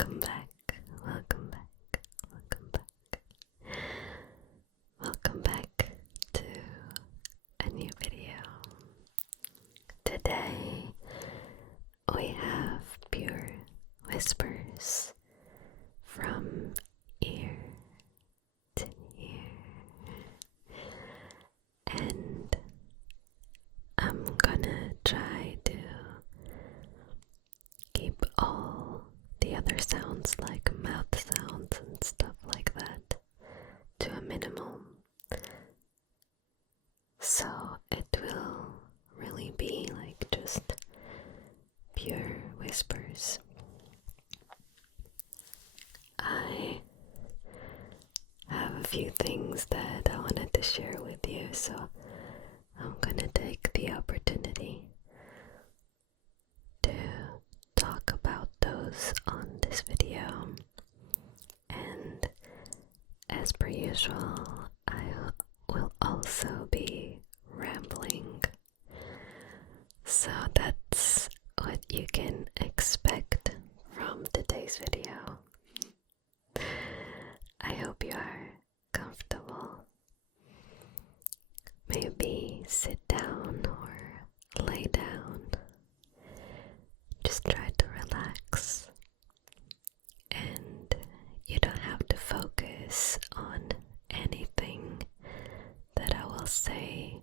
Welcome back, welcome back, welcome back. Welcome back to a new video. Today we have pure whispers from ear to ear. And I'm gonna try to keep all the other sounds like mouth sounds and stuff like that to a minimum, so it will really be like just pure whispers. I have a few things that I wanted to share with you, so I'm gonna take the opportunity to talk about those on this video. And as per usual, I will also be rambling, so that's what you can expect from today's video. I hope you are comfortable. Maybe sit down or lay down. Just try to relax, and you don't have to focus on anything that I will say.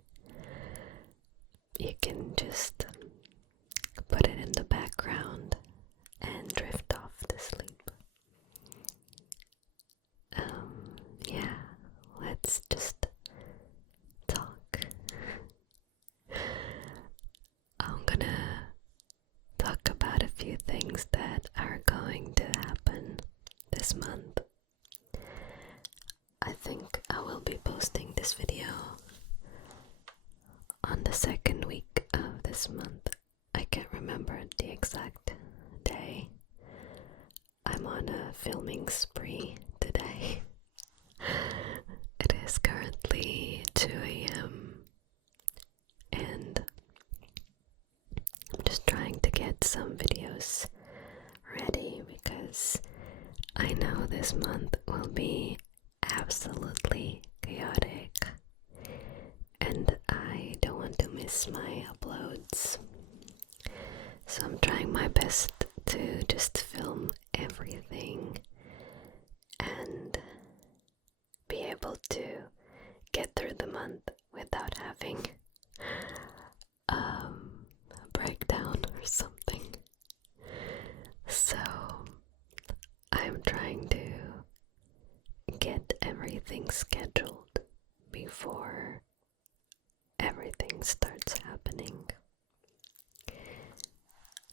You can just put it in the background and drift off to sleep. Yeah, let's just talk. I'm gonna talk about a few things that are going to happen this month. I think I will be posting this video on the second week of this month. I can't remember the exact day. I'm on a filming spree today. It is currently 2 a.m. and I'm just trying to get some videos ready because I know this month will be absolutely chaotic and I don't want to miss my uploads. So I'm trying my best to just film everything and be able to get through the month without having a breakdown or something. So I'm trying to get everything scheduled before everything starts happening.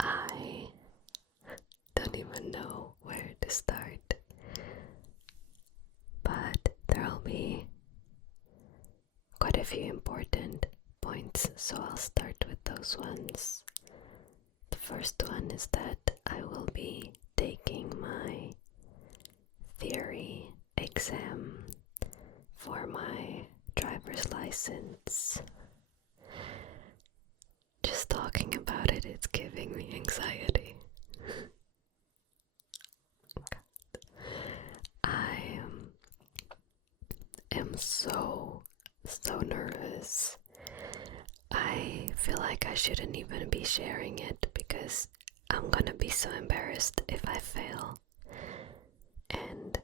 I don't even know where to start, but there'll be quite a few important points, so I'll start with those ones. The first one is that I will be taking my theory exam for my driver's license. Just talking about it, it's giving me anxiety. I am so nervous. I feel like I shouldn't even be sharing it because I'm gonna be so embarrassed if I fail. And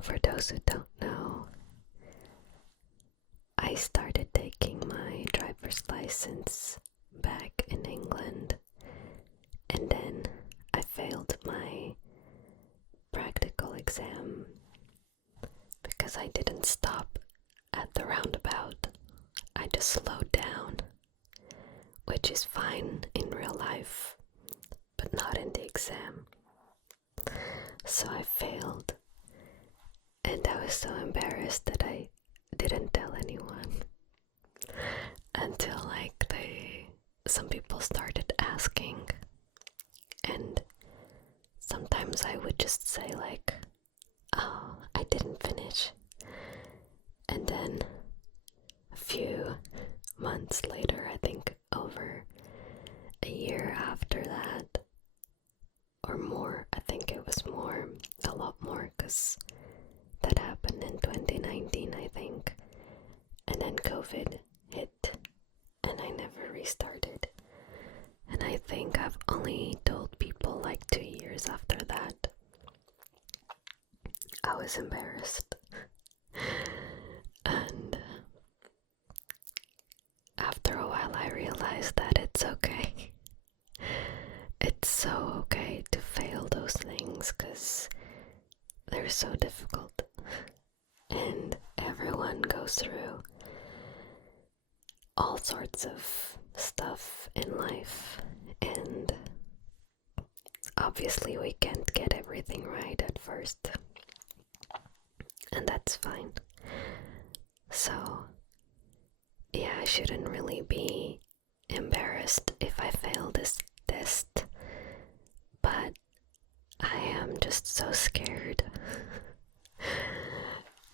for those who don't know, I started taking my driver's license back in England, and then I failed my practical exam because I didn't stop at the roundabout. I just slowed down, which is fine in real life, but not in the exam. So I failed, and I was so embarrassed that I didn't tell anyone until some people started asking, and sometimes I would just say like, oh, I didn't finish, and then a few months later, I think over a year after that, or more, I think it was because that happened in 2019, I think. And then COVID hit and I never restarted. And I think I've only told people like 2 years after that. I was embarrassed. And after a while I realized that it's okay. It's so okay to fail those things because they're so difficult. And everyone goes through all sorts of stuff in life, and obviously we can't get everything right at first, and that's fine. So yeah, I shouldn't really be embarrassed if I fail this test, but I am just so scared.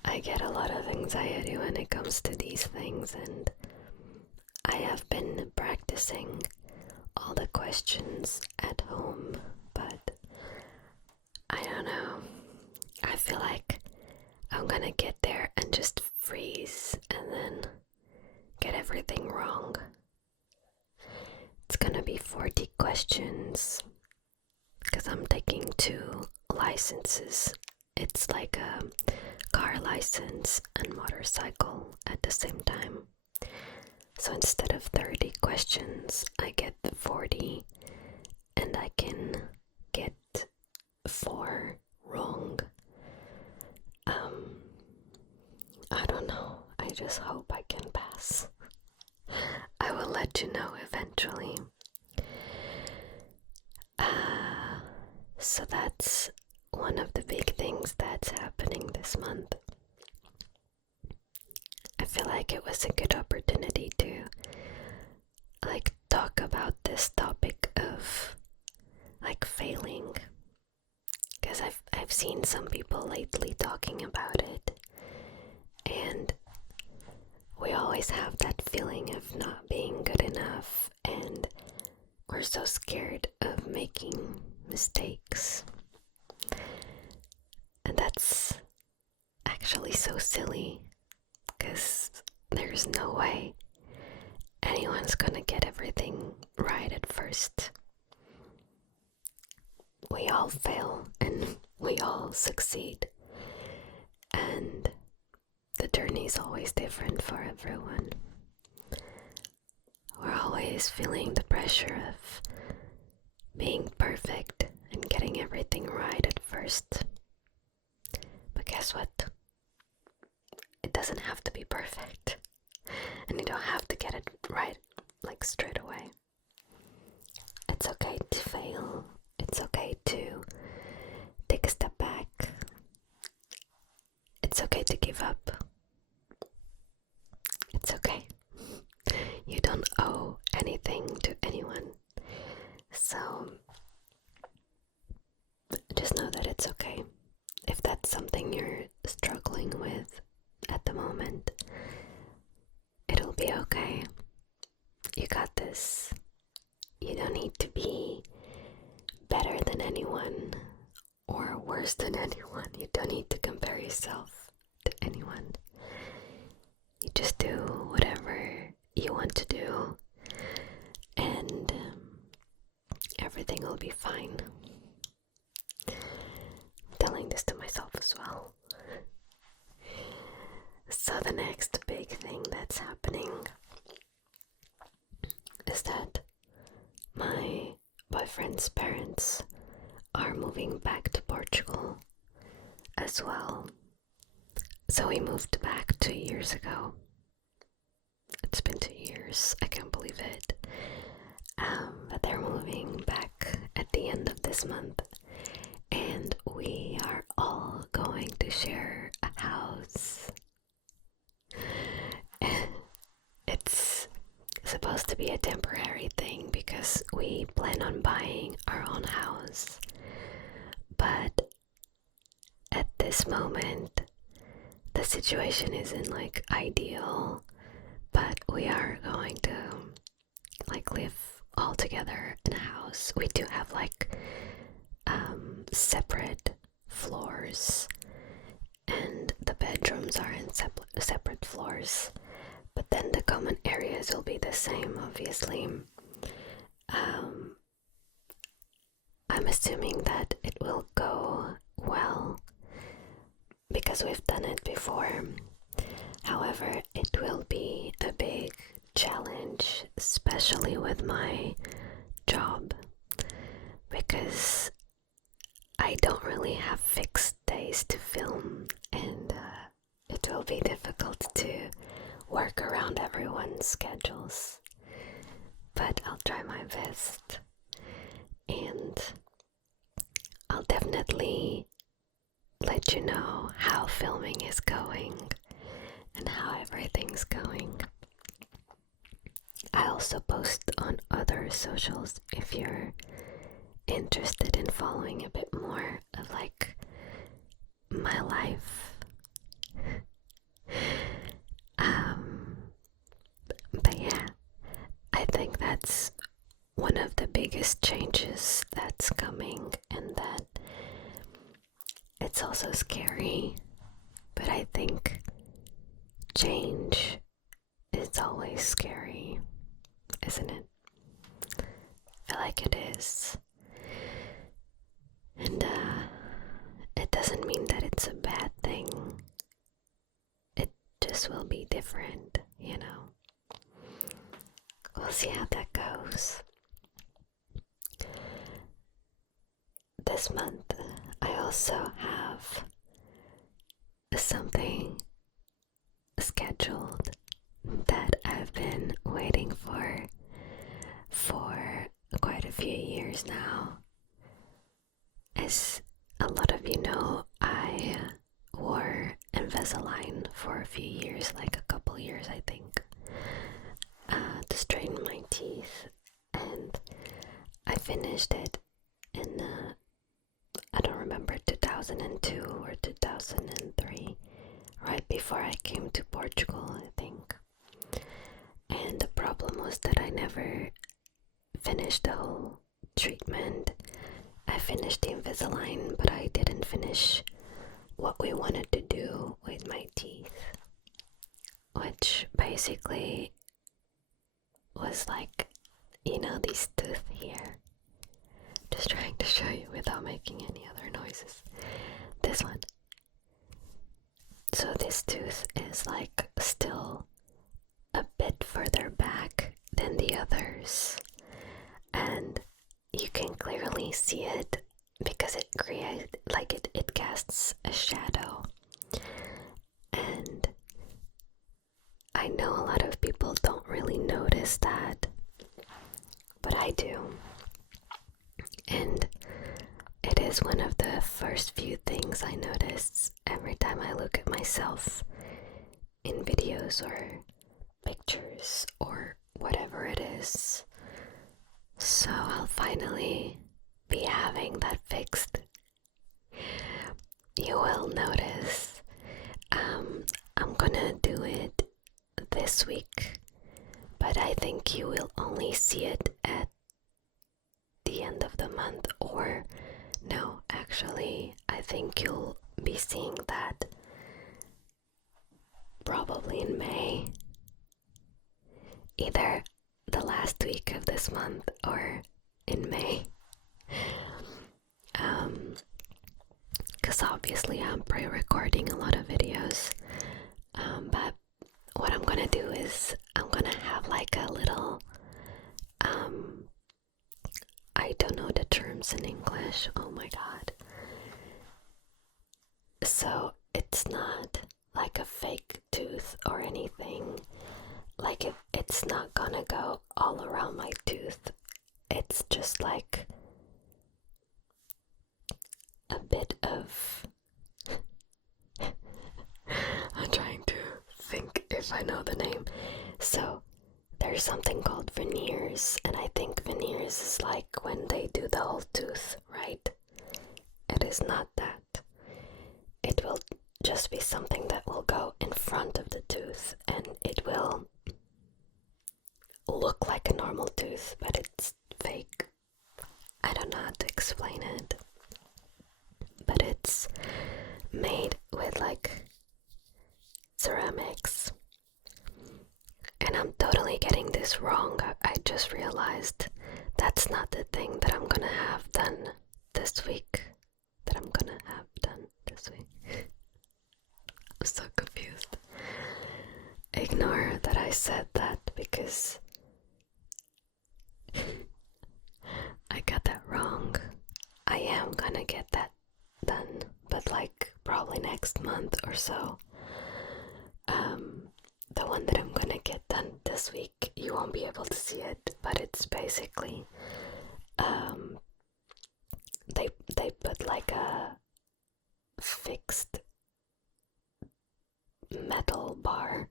I get a lot of anxiety when it comes to these things, and I have been practicing all the questions at home, but I don't know. I feel like I'm gonna get there and just freeze and then get everything wrong. It's gonna be 40 questions because I'm taking 2 licenses. It's like a car license and motorcycle at the same time. So instead of 30 questions, I get 40, and I can get 4 wrong. I don't know. I just hope I can pass. I will let you know eventually. So that's one of the big things that's happening this month. I feel like it was a good opportunity to talk about this topic of failing, because I've seen some people lately talking about it, and we always have that feeling of not being good enough, and we're so scared of making mistakes. And that's actually so silly, because there's no way anyone's gonna get everything right at first. We all fail and we all succeed, and the journey is always different for everyone. We're always feeling the pressure of being perfect and getting everything right at first. But guess what? It doesn't have to be perfect, and you don't have to get it right straight away. It's okay to fail. It's okay to take a step back. It's okay to give up. It's okay. You don't owe anything to anyone. So just know that it's okay. If that's something you're struggling with at the moment, it'll be okay. You got this. You don't need to be better than anyone or worse than anyone. You don't need to compare yourself to anyone. You just do whatever you want to do, and everything will be fine. I'm telling this to myself as well. So the next big thing that's happening is that my boyfriend's parents are moving back to Portugal as well. So we moved back 2 years ago. It's been 2 years, I can't believe it. But they're moving back at the end of this month, and we are all going to share a house. It's supposed to be a temporary thing because we plan on buying our own house, but at this moment the situation isn't ideal, but we are going to live all together in a house. We do have separate floors, floors, but then the common areas will be the same, obviously. I'm assuming that it will go well because we've done it before. However, it will be a big challenge, especially with my job, because I don't really have fixed days to film, and it will be difficult to work around everyone's schedules. But I'll try my best, and I'll definitely let you know how filming is going and how everything's going. I also post on other socials if you're interested in following a bit more of like my life. But yeah, I think that's one of the biggest changes that's coming, and that it's also scary, but I think change is always scary, isn't it? I feel like it is. And it doesn't mean that it's a bad thing. It just will be different, you know. We'll see how that goes. This month, I also have something scheduled that I've been waiting for quite a few years now. As a lot of you know, I wore Invisalign for a few years, like a couple years I think, to straighten my teeth, and I finished it in I don't remember, 2002 or 2003, right before I came to Portugal, I think. And the problem was that I never finished the whole treatment. I finished the Invisalign, but I didn't finish what we wanted to do with my teeth, which basically was like, you know, these teeth here. Just trying to show you without making any other noises. This one. So this tooth is like still a bit further back than the others, and you can clearly see it because it it casts a shadow. And I know a lot of people don't really notice that, but I do. And it is one of the first few things I notice every time I look at myself in videos or pictures or whatever it is. So I'll finally be having that fixed. You will notice. I'm gonna do it this week, but I think you will only see it at the end of the month, or no, actually, I think you'll be seeing that probably in May, either the last week of this month or in May, because obviously I'm pre-recording a lot of videos, but what I'm gonna do is I'm gonna have like a little I don't know the terms in English, oh my god. So it's not like a fake tooth or anything. Like it's not gonna go all around my tooth. It's just like a bit of I'm trying to think if I know the name. So there's something called veneers, and I think veneers is like when they do the whole tooth, right? It is not that. It will just be something that will go in front of the tooth, and it will look like a normal tooth, but it's fake. I don't know how to explain it, but it's made with like ceramics, just realized that's not the thing that I'm gonna have done this week. I'm so confused. Ignore that I said that because I got that wrong. I am gonna get that done, but like probably next month or so. The one that I'm gonna get done this week, you won't be able to see it, but it's basically they put like a fixed metal bar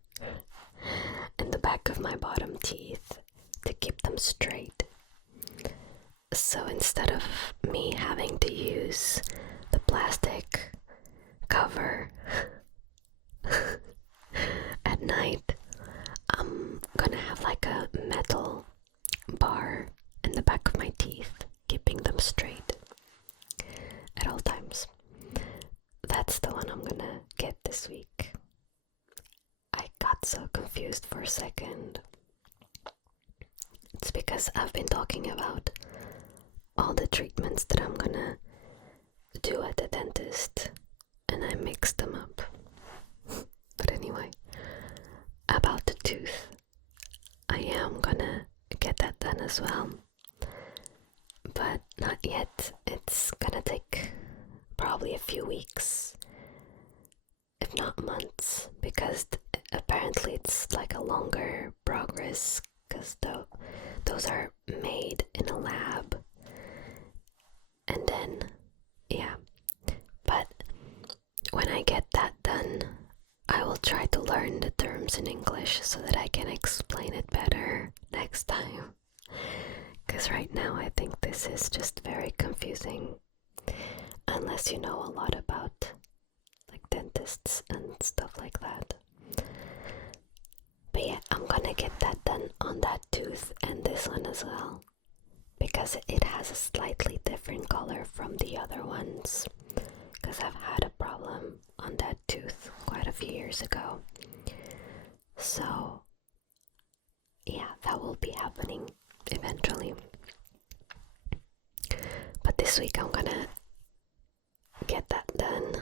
in the back of my bottom teeth to keep them straight. So instead of me having to use the plastic cover at night, I'm gonna have like a metal bar in the back of my teeth, keeping them straight at all times. That's the one I'm gonna get this week. I got so confused for a second. It's because I've been talking about all the treatments that I'm gonna do at the dentist, and I mixed them up. But anyway, about the tooth, I am gonna get that done as well, but not yet. It's gonna take probably a few weeks, if not months, because apparently it's like a longer progress, because those are made in a lab. And then, yeah, but when I get that done, I will try to learn the terms in English so that I can explain it better next time. Because right now I think this is just very confusing, unless you know a lot about like dentists and stuff like that. But yeah, I'm gonna get that done on that tooth and this one as well, because it has a slightly different color from the other ones, because I've had a problem on that tooth quite a few years ago. So yeah, that will be happening eventually. But this week I'm gonna get that done,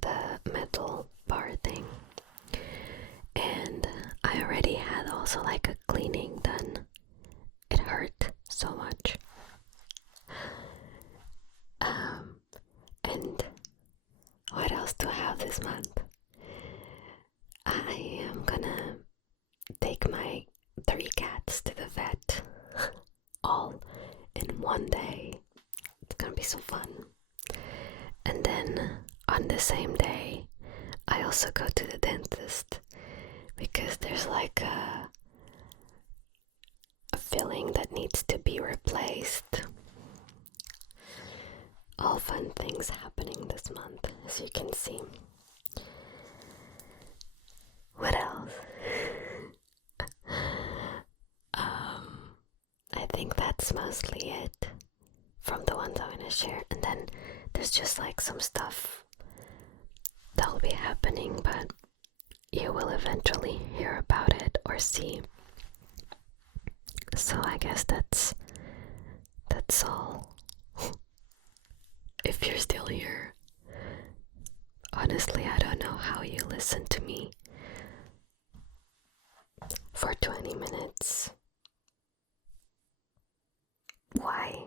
the metal bar thing. And I already had also like a cleaning done. It hurt so much. And what else do I have this month? I am gonna take my 3 cats to the vet all in one day. It's gonna be so fun. And then on the same day, I also go to the dentist because there's like a filling that needs to be replaced. All fun things happening this month, as you can see. What else? I think that's mostly it from the ones I'm gonna share. And then there's just like some stuff that will be happening, but you will eventually hear about it or see. So I guess that's all. If you're still here, honestly, I don't know how you listen to me for 20 minutes. Why?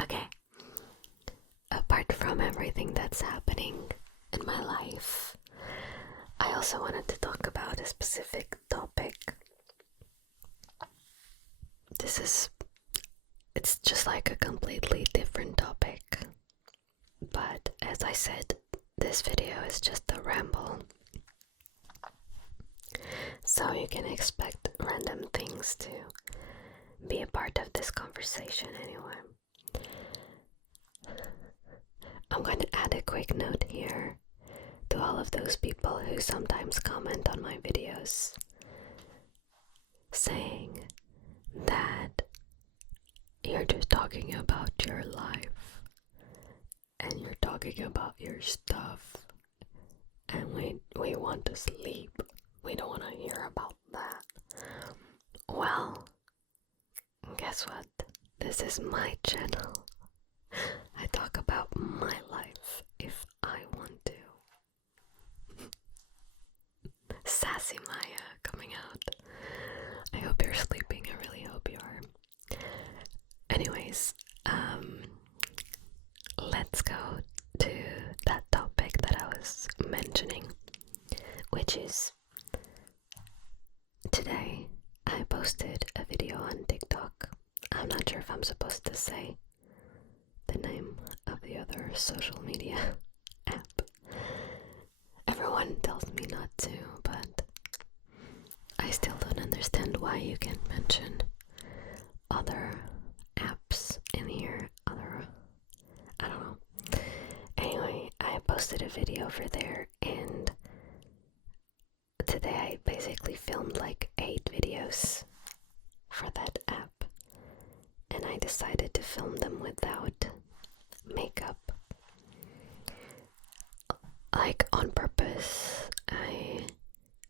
Okay. Apart from everything that's happening in my life, I also wanted to talk about a specific topic. It's just like a completely different topic. But as I said, this video is just a ramble. So you can expect random things to be a part of this conversation anyway. I'm going to add a quick note here to all of those people who sometimes comment on my videos saying that you're just talking about your life and you're talking about your stuff and we want to sleep. we don't want to hear about that. Well, guess what? This is my channel. I talk about my life if I want to. Sassy Maya coming out. I hope you're sleeping. I really hope you are. Anyways, let's go to that topic that I was mentioning, which is today I posted a video on TikTok. I'm not sure if I'm supposed to say the name of the other social media app. Everyone tells me not to, but I still don't understand why you can mention other apps in here. I don't know. Anyway, I posted a video over there, and today I basically filmed like 8 videos for that app, and I decided to film them without makeup. Like on purpose.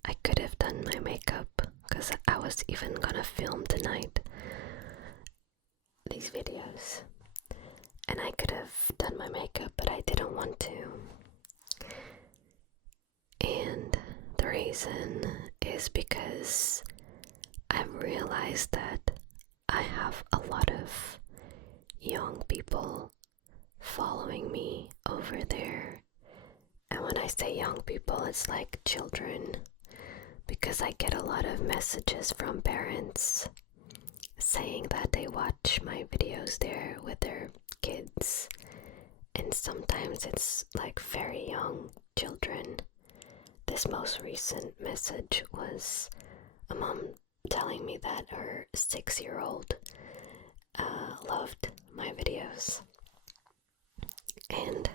I could have done my makeup because I was even gonna film tonight these videos, and I could have done my makeup, but I didn't want to. And the reason is because I've realized that I have a lot of young people following me over there. And when I say young people, it's like children, because I get a lot of messages from parents saying that they watch my videos there with their kids, and sometimes it's like very young children. This most recent message was a mom telling me that her 6-year-old loved my videos. And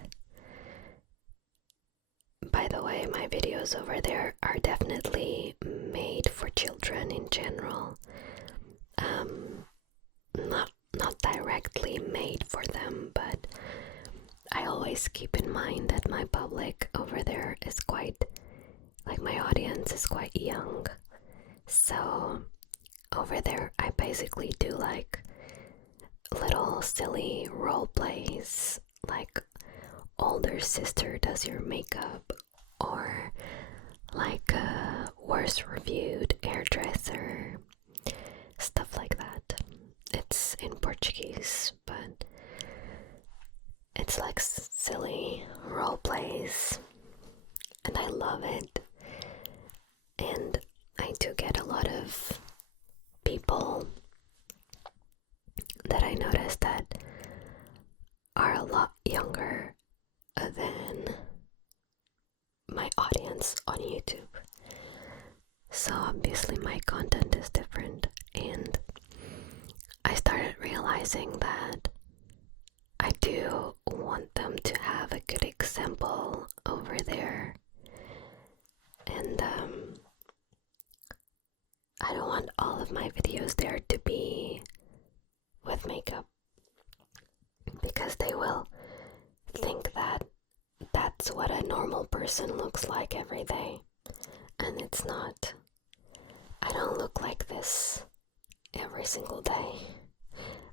by the way, my videos over there are definitely made for children in general. Not directly made for them, but I always keep in mind that my public over there is quite, like my audience is quite young. So over there I basically do like little silly role plays, like older sister does your makeup, or like a worst reviewed hairdresser, stuff like that. It's in Portuguese, but it's like silly role plays, and I love it. And I do get a lot of people that I noticed that are a lot younger than my audience on YouTube. So obviously my content is different, and I started realizing that I do want them to have a good example over there, and I don't want all of my videos there to be with makeup, because they will think that that's what a normal person looks like every day, and it's not. I don't look like this every single day.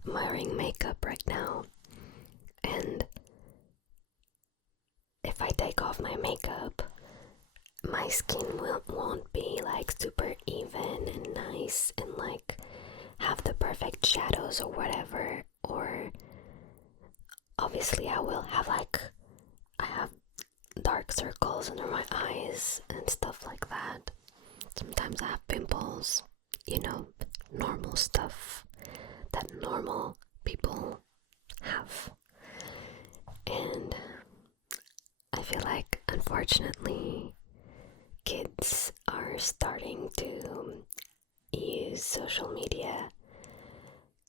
I'm wearing makeup right now, and if I take off my makeup, my skin won't be like super even and nice and like have the perfect shadows or whatever. Or obviously I will have like, I have dark circles under my eyes and stuff like that. Sometimes I have pimples, you know, normal stuff that normal people have. And I feel like, unfortunately, kids are starting to use social media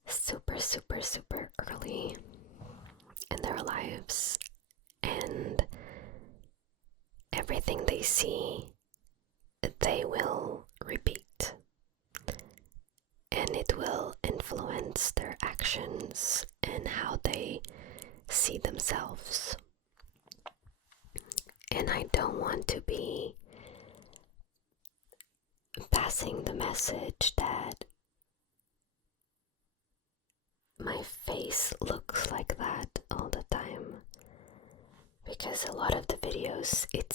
super early in their lives, and everything they see, they will repeat, and it will influence their actions and how they see themselves. And I don't want to be passing the message that my face looks like that all the time, because a lot of the videos it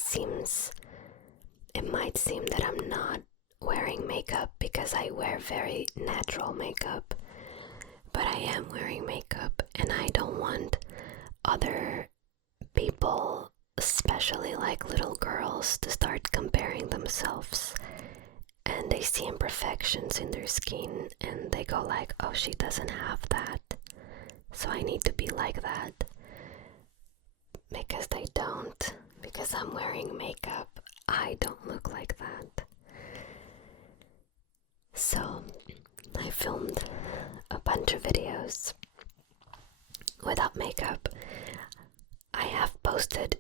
might seem that I'm not wearing makeup because I wear very natural makeup, but I am wearing makeup, and I don't want other people, especially like little girls, to start comparing themselves, and they see imperfections in their skin and they go like, oh, she doesn't have that, so I need to be like that, because they don't. Because I'm wearing makeup, I don't look like that. So I filmed a bunch of videos without makeup. I have posted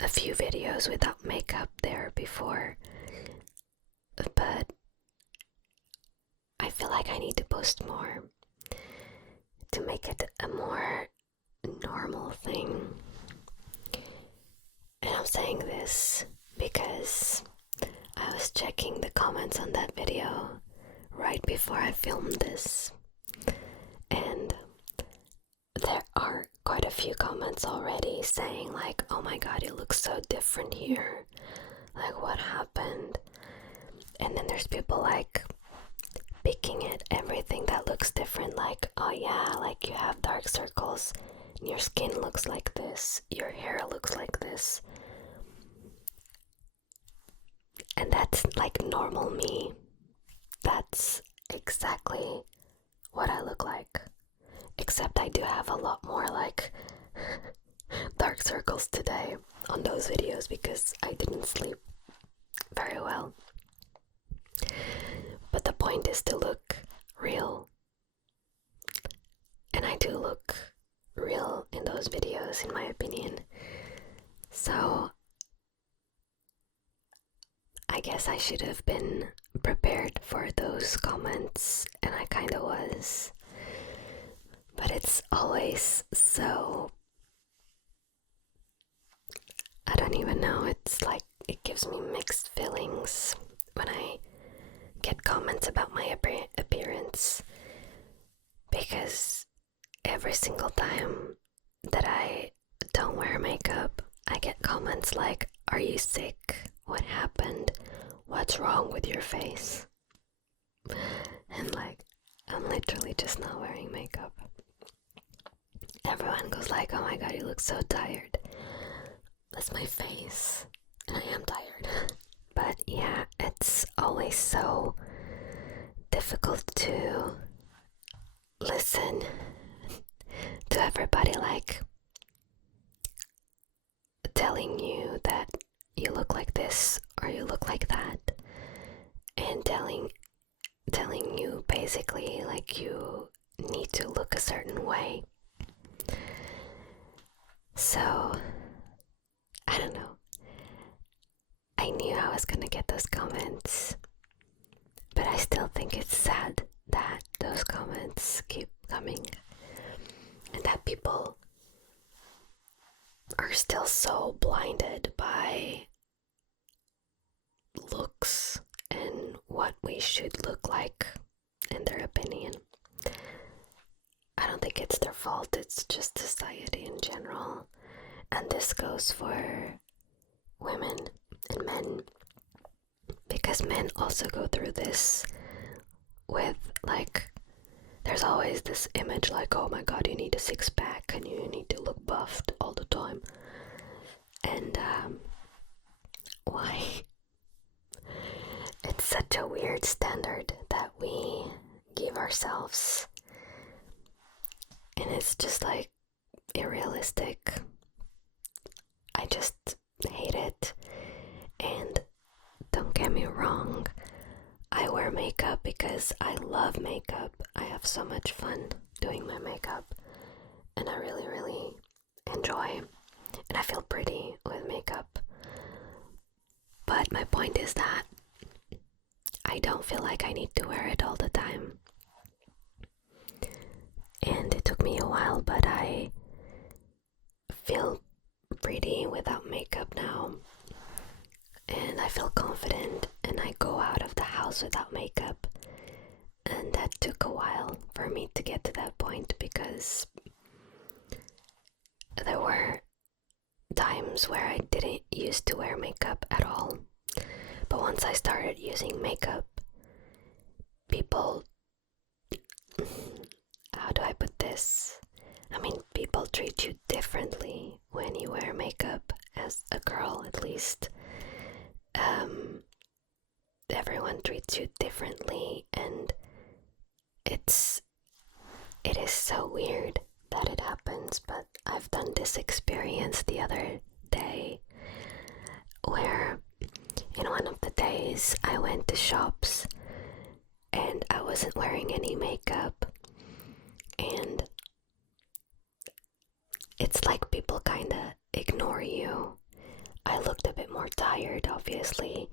a few videos without makeup there before, but I feel like I need to post more to make it a more normal thing. And I'm saying this because I was checking the comments on that video right before I filmed this, and there are quite a few comments already saying like, oh my god, you look so different here, like what happened? And then there's people like picking at everything that looks different, like, oh yeah, like you have dark circles, your skin looks like this, your hair looks like this, and that's like normal me. That's exactly what I look like, except I do have a lot more like dark circles today on those videos because I didn't sleep very well. But the point is to look real, and I do look real in those videos, in my opinion. So I guess I should have been prepared for those comments, and I kinda was. But it's always so, I don't even know, it's like it gives me mixed feelings when I get comments about my appearance, because every single time that I don't wear makeup, I get comments like, are you sick? What happened? What's wrong with your face? And like, I'm literally just not wearing makeup. Everyone goes like, oh my god, you look so tired. That's my face, and I am tired. But yeah, it's always so difficult to listen to everybody like telling you that you look like this or you look like that, and telling you basically like you need to look a certain way. So I don't know, I knew I was gonna get those comments, but I still think it's sad that those comments keep coming and that people are still so blinded by looks and what we should look like in their opinion. I don't think it's their fault, it's just society in general, and this goes for women and men, because men also go through this with like, there's always this image like, oh my god, you need a six-pack and you need to look buffed all the time. And why? It's such a weird standard that we give ourselves, and it's just like unrealistic. I just hate it. And don't get me wrong, I wear makeup because I love makeup. I have so much fun doing my makeup, and I really, really enjoy, and I feel pretty with makeup. But my point is that I don't feel like I need to wear it all the time. And it took me a while, but I feel pretty without makeup now. And I feel confident, and I go out of the house else without makeup. And that took a while for me to get to that point, because there were times where I didn't used to wear makeup at all. But once I started using makeup, people, how do I put this? I mean, people treat you differently when you wear makeup, as a girl at least. Everyone treats you differently, and it is so weird that it happens. But I've done this experience the other day where in one of the days I went to shops and I wasn't wearing any makeup, and it's like people kinda ignore you. I looked a bit more tired, obviously,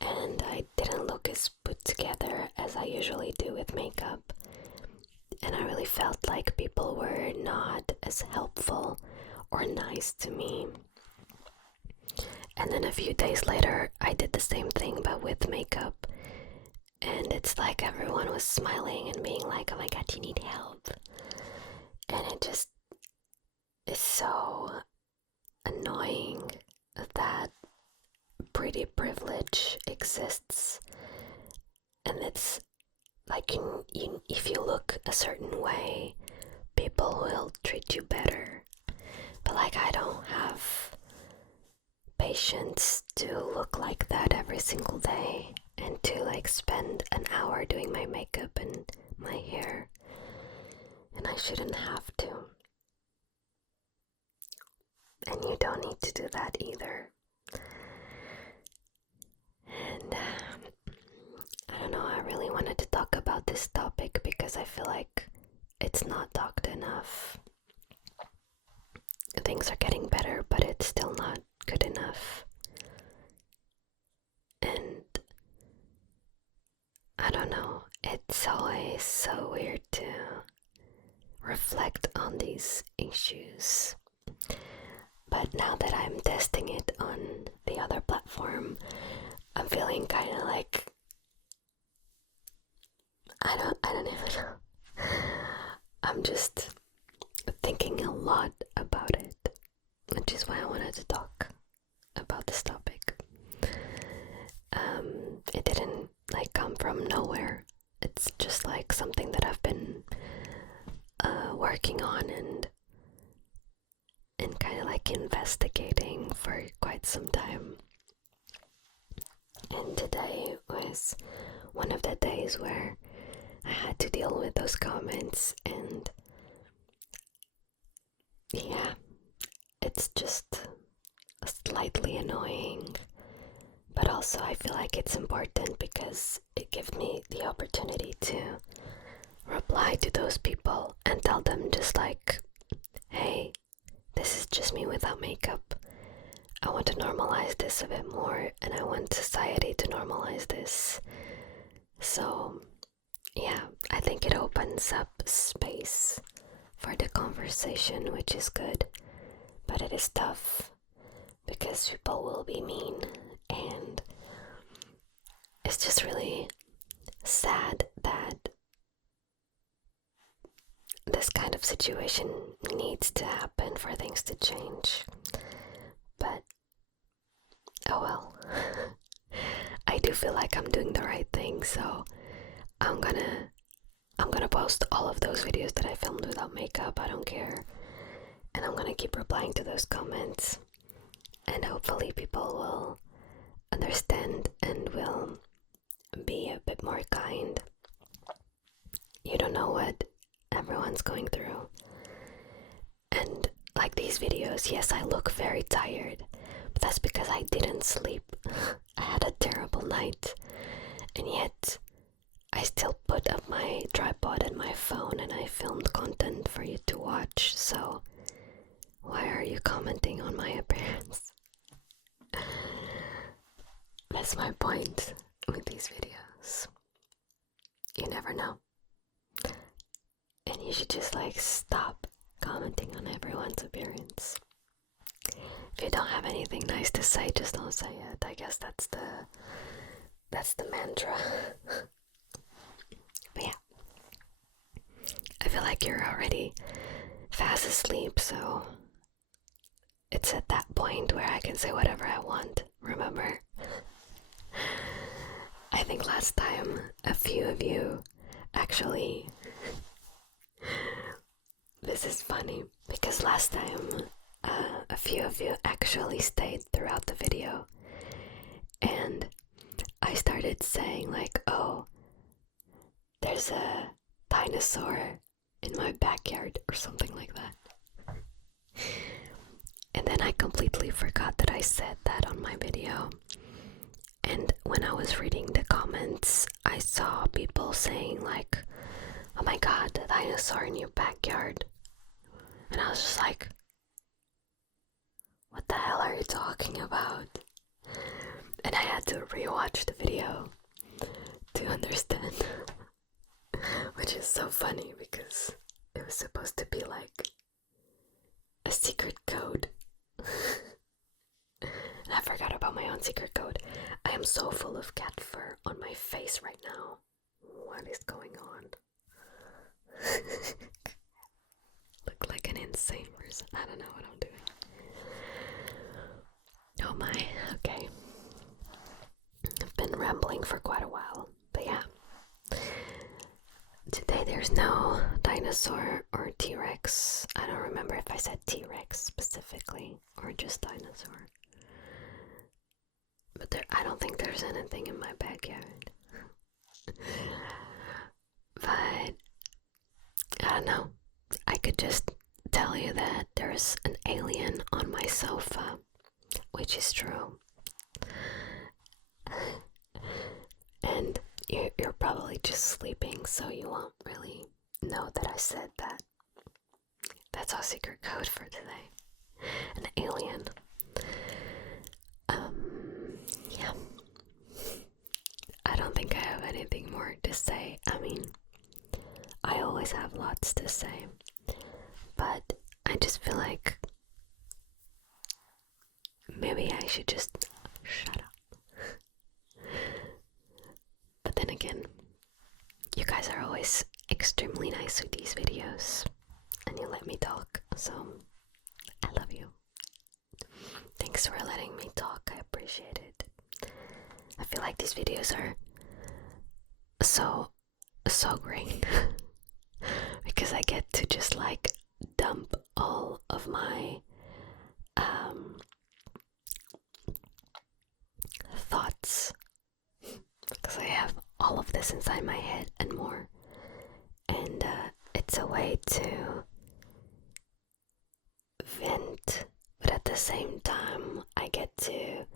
and I didn't look as put together as I usually do with makeup. And I really felt like people were not as helpful or nice to me. And then a few days later, I did the same thing but with makeup. And it's like everyone was smiling and being like, oh my god, you need help. And it just is so annoying that pretty privilege exists. And it's like, if you look a certain way, people will treat you better. But like, I don't have patience to look like that every single day, and to like spend an hour doing my makeup and my hair, and I shouldn't have to. And you don't need to do that either. And I don't know, I really wanted to talk about this topic because I feel like it's not talked enough. Things are getting better, but it's still not good enough. And I don't know, it's always so weird to reflect on these issues. But now that I'm testing it on the other platform, I'm feeling kind of like, I don't even know. I'm just thinking a lot about it, which is why I wanted to talk about this topic. It didn't like come from nowhere. It's just like something that I've been working on and kind of like investigating for quite some time. And today was one of the days where I had to deal with those comments, and yeah, it's just slightly annoying, but also I feel like it's important because it gives me the opportunity to reply to those people and tell them just like, hey, this is just me without makeup. I want to normalize this a bit more, and I want society to normalize this. So yeah, I think it opens up space for the conversation, which is good, but it is tough because people will be mean, and it's just really sad that this kind of situation needs to happen for things to change. But oh well. I do feel like I'm doing the right thing, so I'm gonna post all of those videos that I filmed without makeup. I don't care, and I'm gonna keep replying to those comments, and hopefully people will understand and will be a bit more kind. You don't know what everyone's going through. And like these videos, yes, I look very tired, but that's because I didn't sleep. I had a terrible night, and yet I still put up my tripod and my phone and I filmed content for you to watch. So why are you commenting on my appearance? That's my point with these videos. You never know. And you should just like stop commenting on everyone's appearance. If you don't have anything nice to say, just don't say it. I guess that's the That's the mantra. But yeah, I feel like you're already fast asleep, so it's at that point where I can say whatever I want, remember? I think last time a few of you actually... This is funny, because last time a few of you actually stayed throughout the video, and I started saying like, oh, there's a dinosaur in my backyard or something like that. And then I completely forgot that I said that on my video. And when I was reading the comments, I saw people saying like, oh my god, the dinosaur in your backyard. And I was just like, what the hell are you talking about? And I had to rewatch the video to understand. Which is so funny because it was supposed to be like a secret code. And I forgot about my own secret code. I am so full of cat fur on my face right now. What is going on? Look like an insane person. I don't know what I'm doing. Oh my, okay. I've been rambling for quite a while, but yeah. Today there's no dinosaur or T-Rex. I don't remember if I said T-Rex specifically or just dinosaur. But I don't think there's anything in my backyard. But I don't know. I could just tell you that there's an alien on my sofa, which is true. And you're probably just sleeping, so you won't really know that I said that. That's our secret code for today. An alien. Yeah. I don't think I have anything more to say. I mean, I always have lots to say. But I just feel like maybe I should just shut up. But then again, you guys are always extremely nice with these videos, and you let me talk, so I love you. Thanks for letting me talk, I appreciate it. I feel like these videos are so great because I get to just like dump all of my thoughts, because I have all of this inside my head and more, and it's a way to vent, but at the same time I get to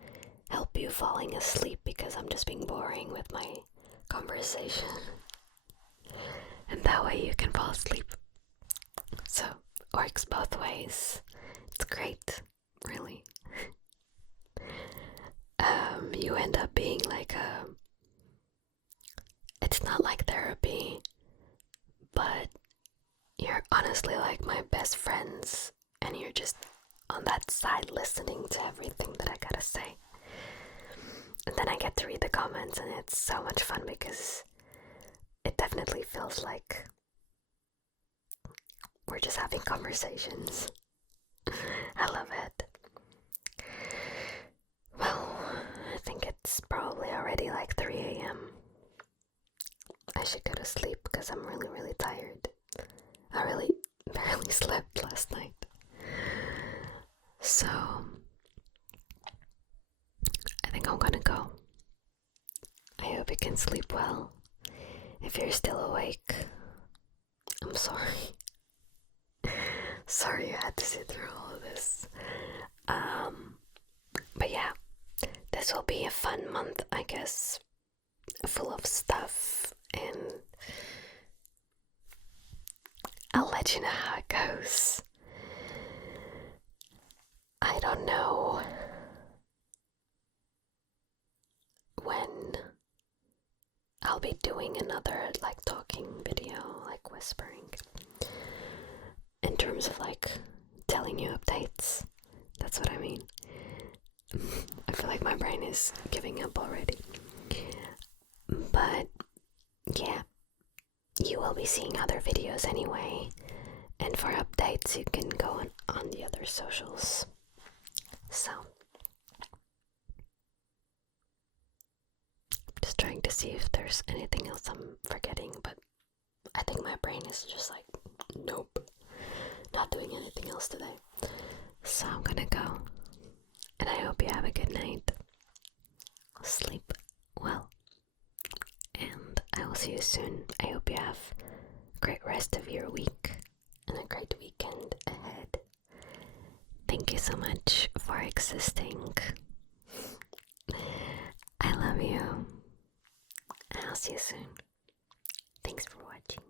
help you falling asleep because I'm just being boring with my conversation, and that way you can fall asleep. So it works both ways. It's great, really. You end up being like it's not like therapy, but you're honestly like my best friends, and you're just on that side listening to everything that I gotta say. And then I get to read the comments, and it's so much fun because it definitely feels like we're just having conversations. I love it. Well, I think it's probably already like 3 a.m. I should go to sleep because I'm really, really tired. I really barely slept last night. So, I think I'm gonna go. I hope you can sleep well. If you're still awake, I'm sorry. Sorry you had to sit through all of this. But yeah, this will be a fun month, I guess, full of stuff, and I'll let you know how it goes. I don't know when I'll be doing another like talking video, like whispering, in terms of like telling you updates. That's what I mean. I feel like my brain is giving up already. But yeah, you will be seeing other videos anyway, and for updates you can go on the other socials. So I'm just trying to see if there's anything else I'm forgetting, but I think my brain is just like, nope, not doing anything else today. So I'm gonna go, and I hope you have a good night. Sleep well, and I will see you soon. I hope you have a great rest of your week and a great weekend ahead. Thank you so much for existing. I love you, and I'll see you soon. Thanks for watching.